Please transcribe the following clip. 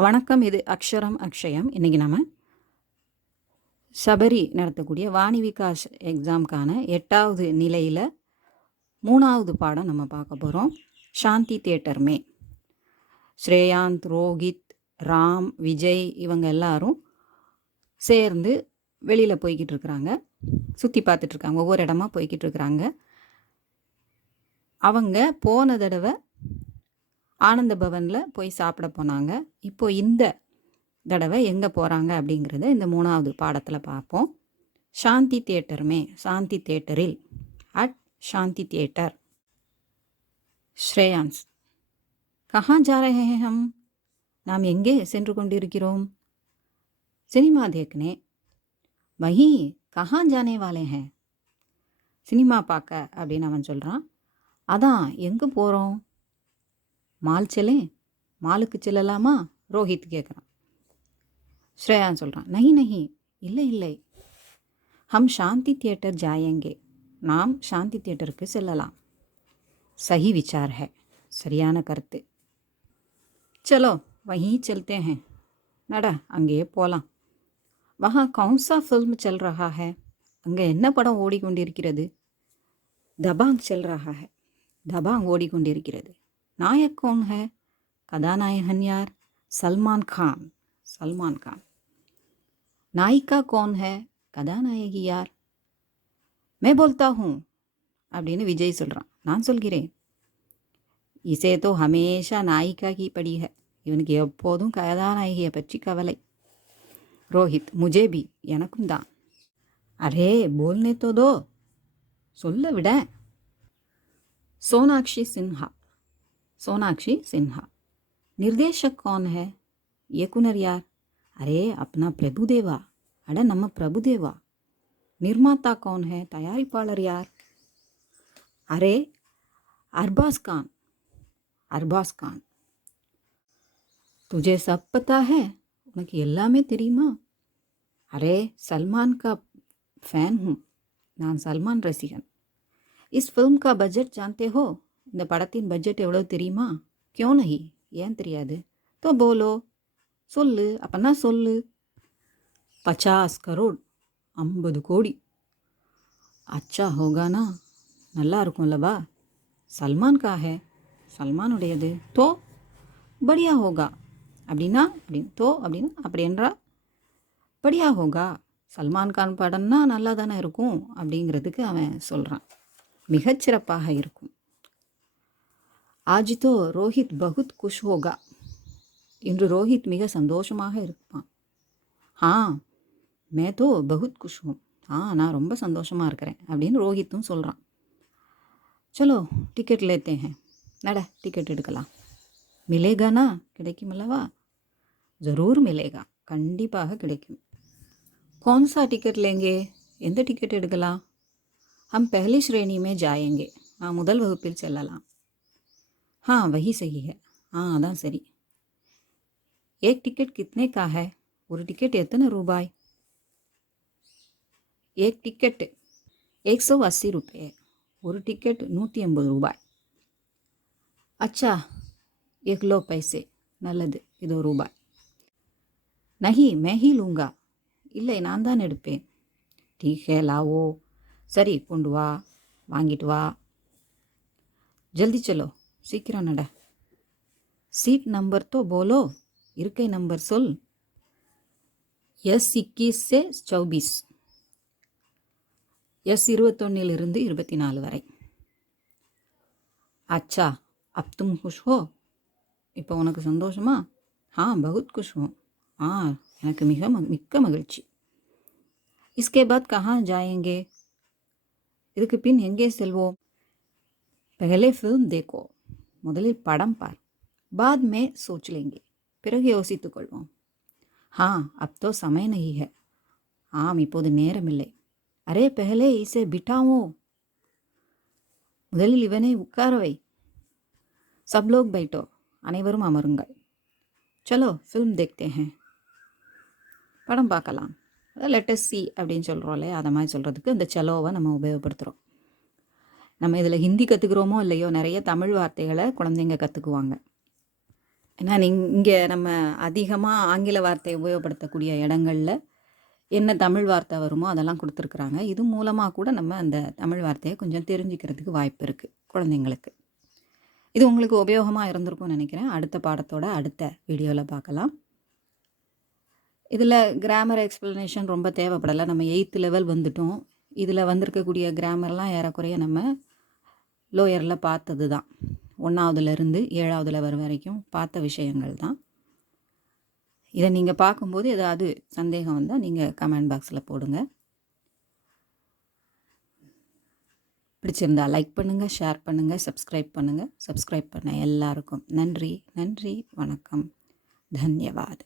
வணக்கம் இது அக்ஷரம் அக்ஷயம். இன்றைக்கி நம்ம சபரி நடத்தக்கூடிய வாணி விகாஸ் எக்ஸாம்க்கான எட்டாவது நிலையில் மூணாவது பாடம் நம்ம பார்க்க போகிறோம் சாந்தி தியேட்டர் மே. ஸ்ரேயாந்த் ரோஹித் ராம் விஜய் இவங்க எல்லாரும் சேர்ந்து வெளியில் போய்கிட்டு இருக்கிறாங்க. சுற்றி பார்த்துட்ருக்காங்க ஒவ்வொரு இடமா போய்கிட்டு இருக்கிறாங்க. அவங்க போன தடவை ஆனந்த பவனில் போய் சாப்பிட போனாங்க. இப்போ இந்த தடவை எங்கே போகிறாங்க அப்படிங்கிறத இந்த மூணாவது பாடத்தில் பார்ப்போம். சாந்தி தியேட்டருமே சாந்தி தியேட்டரில் அட் சாந்தி தியேட்டர். ஸ்ரேயான்ஸ் கஹா ஜா நாம் எங்கே சென்று கொண்டிருக்கிறோம்? சினிமா தேக்கனே வஹி கஹா ஜானே வாலே ஹே? சினிமா பார்க்க அப்படின்னு அவன் சொல்கிறான் அதான் எங்கே போகிறோம் மால் செலே மாலுக்கு செல்லலாமா? ரோஹித் கேட்குறான் ஸ்ரேயான் சொல்கிறான் நஹி நஹி இல்லை இல்லை. ஹம் சாந்தி தியேட்டர் ஜாயங்கே நாம் சாந்தி தியேட்டருக்கு செல்லலாம். சஹி விசார் ஹே சரியான கருத்து. சலோ வஹி செல்தே ஹே. நட அங்கேயே போகலாம் வஹா கவுன்சா ஃபில்ம் செல் ரஹா ஹே? அங்கே என்ன படம் ஓடிக்கொண்டிருக்கிறது? தபாங் செல் ரஹா ஹே. தபாங் ஓடிக்கொண்டிருக்கிறது. नायक कौन है कदानायकन यार सलमान खान सलमान खान नायिका कौन है கதாநாயகி யார் மே போல்தா ஹூம் அப்படின்னு விஜய் சொல்கிறான் நான் சொல்கிறேன் இசே தோ ஹமேஷா நாயிகா கி படி ஹை இவனுக்கு எப்போதும் கதாநாயகியை பற்றி கவலை ரோஹித் முஜே பி எனக்கும் தான் அரே போல்னே தோ தோ சொல்ல விட சோனாக்ஷி சின்ஹா सोनाक्षी सिन्हा। निर्देशक कौन है? ये कुनर यार। अरे, अपना प्रभुदेवा अरे नम प्रभुदेवा निर्माता कौन है? तयारिपालर यार। अरे, अरबाज खान। अरबाज खान। तुझे सब पता है? उनकी एल्ला में तेरी माँ। अरे, सलमान का फ़ैन हूँ। नान सलमान रसिकन इस फ़िल्म का बजट जानते हो? இந்த படத்தின் பட்ஜெட் எவ்வளோ தெரியுமா? கியோ நகி. ஏன் தெரியாது? தோ போலோ. சொல்லு. அப்பன்னா சொல்லு. பச்சாஸ் கரோட் ஐம்பது கோடி. அச்சா ஹோகானா நல்லா இருக்கும்லவா? சல்மான் கா சல்மானுடையது. தோ. படியா ஹோகா. அப்படின்னா அப்படின்னு தோ அப்படின்னு அப்படி என்றா படியா ஹோகா. சல்மான் கான் படம்னா நல்லா தானே இருக்கும் அப்படிங்கிறதுக்கு அவன் சொல்கிறான் மிகச்சிறப்பாக இருக்கும். ஆஜ் தோ ரோஹித் பகுத் குஷ் ஹோகா இன்று ரோஹித் மிக சந்தோஷமாக இருப்பான். ஆ மே தோ பகுத் குஷ் ஹூம் ஆ நான் ரொம்ப சந்தோஷமாக இருக்கிறேன் அப்படின்னு ரோஹித்தும் சொல்கிறான் சலோ டிக்கெட் லேத்தே நட டிக்கெட் எடுக்கலாம். மிலேகானா கிடைக்கும் அல்லவா? ஜரூர் மிலேகா கண்டிப்பாக கிடைக்கும். கौनसा டிக்கெட் லேங்கே எந்த டிக்கெட் எடுக்கலாம்? ஹம் பெஹலி ஸ்ரேணி மே நான் முதல் வகுப்பில் செல்லலாம். हाँ वही सही है ஆ அதான் சரி ஏக் டிக்கெட் கித்னே கா ஹை ஒரு டிக்கெட் எத்தனை ரூபாய் ஏக் டிக்கெட் ஏக் சோ அஸ்ஸி ருபே ஒரு டிக்கெட் நூற்றி எண்பது ரூபாய் அச்சா ஏக் லோ பைசே நல்லது இதோ ரூபாய் நஹி மேஹி லூங்கா இல்லை நான் தான் எடுப்பேன் டீக் ஹே லாவோ சரி கொண்டு வா வாங்கிட்டு வா ஜல்தி சலோ சீக்கிரம் நட. சீட் நம்பர் தோ போலோ இருக்கை நம்பர் சொல். எஸ் இக்கீஸ் சே சௌபீஸ். எஸ் இருபத்தொன்னிலிருந்து இருபத்தி நாலு வரை. அச்சா அப் தும் குஷ் ஹோ இப்போ உனக்கு சந்தோஷமா? ஆ பகுத் குஷ் ஹோ ஆ எனக்கு மிக மிக்க மகிழ்ச்சி. இஸ்கே பாத் கஹா ஜாயங்கே? இதுக்கு பின் எங்கே செல்வோம்? பகலே ஃபிலிம் தேக்கோ. முதலில் படம் பார். பாத் மே சோச் லேங்கே பிறகு யோசித்துக் கொள்வோம். ஹா அப் தோ சமய நகிக. ஆம் இப்போது நேரமில்லை. அரே பெஹலே இசே பிட்டாவோ? முதலில் இவனை உட்கார வை. பைட்டோ அனைவரும் அமருங்கள். சலோ ஃபில்ம் தேக்தே ஹே. படம் பார்க்கலாம். லெட்டஸ் சி அப்படின்னு சொல்கிறோம் இல்லையா? அதை மாதிரி சொல்கிறதுக்கு இந்த செலோவை நம்ம உபயோகப்படுத்துகிறோம் நம்ம இதில் ஹிந்தி கற்றுக்குறோமோ இல்லையோ நிறைய தமிழ் வார்த்தைகளை குழந்தைங்க கற்றுக்குவாங்க ஏன்னா இங்கே நம்ம அதிகமாக ஆங்கில வார்த்தை உபயோகப்படுத்தக்கூடிய இடங்களில் என்ன தமிழ் வார்த்தை வருமோ அதெல்லாம் கொடுத்துருக்குறாங்க. இது மூலமாக கூட நம்ம அந்த தமிழ் வார்த்தையை கொஞ்சம் தெரிஞ்சுக்கிறதுக்கு வாய்ப்பு இருக்குது குழந்தைங்களுக்கு. இது உங்களுக்கு உபயோகமாக இருந்திருக்கும்னு நினைக்கிறேன். அடுத்த பாடத்தோட அடுத்த வீடியோவில் பார்க்கலாம். இதில் கிராமர் எக்ஸ்ப்ளனேஷன் ரொம்ப தேவைப்படலை. நம்ம எயித்து லெவல் வந்துட்டோம். இதில் வந்திருக்கக்கூடிய கிராமர்லாம் ஏறக்குறைய நம்ம லோயரில் பார்த்தது தான். ஒன்றாவதுலேருந்து ஏழாவது லெவல் வரைக்கும் பார்த்த விஷயங்கள் தான். இதை நீங்கள் பார்க்கும்போது ஏதாவது சந்தேகம் வந்தால் நீங்கள் கமெண்ட் பாக்ஸில் போடுங்க. பிடிச்சிருந்தா லைக் பண்ணுங்கள் ஷேர் பண்ணுங்கள் சப்ஸ்கிரைப் பண்ணுங்கள் சப்ஸ்கிரைப் பண்ண எல்லாருக்கும் நன்றி நன்றி வணக்கம். தன்யவாத்.